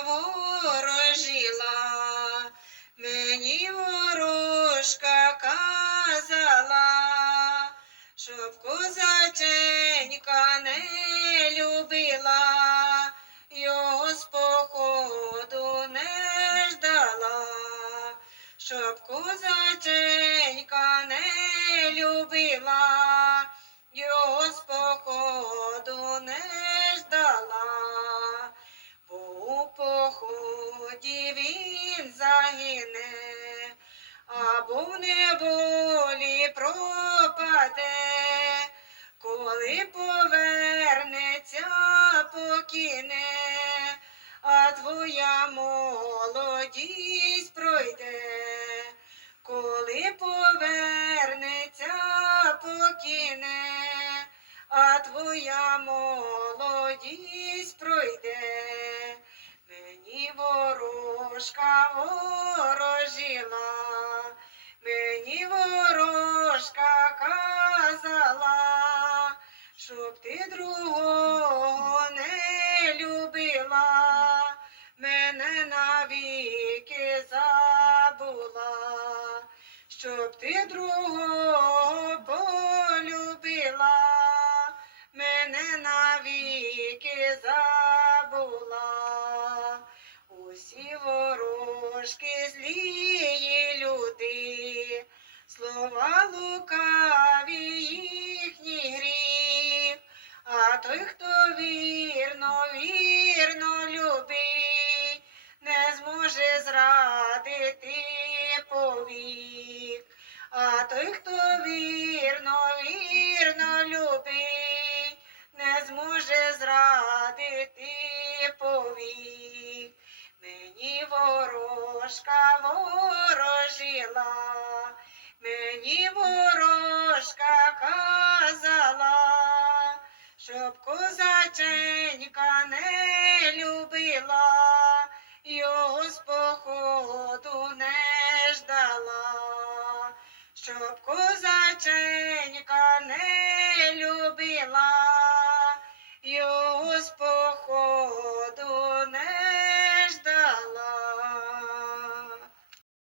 ворожила, мені ворожка казала, щоб козаченька не любила, його з походу не ждала, щоб козаченька не любила, його з походу загине, або в неволі пропаде, коли повернеться, покине, а твоя молодість пройде, коли повернеться, покине, а твоя молодість пройде, ворожка ворожила, мені ворожка казала, щоб ти другого не любила, мене навіки забула, щоб ти другого полюбила, мене навіки забула. Ворожки злії люди, слова лукаві їхній гріх, а той, хто вірно, вірно любить, не зможе зрадити повік. А той, хто вірно, вірно любить, не зможе зрадити чоловік, мені ворожка ворожила, мені ворожка казала, щоб козаченька не любила, його з походу не ждала, щоб козаченька не любила. Його спо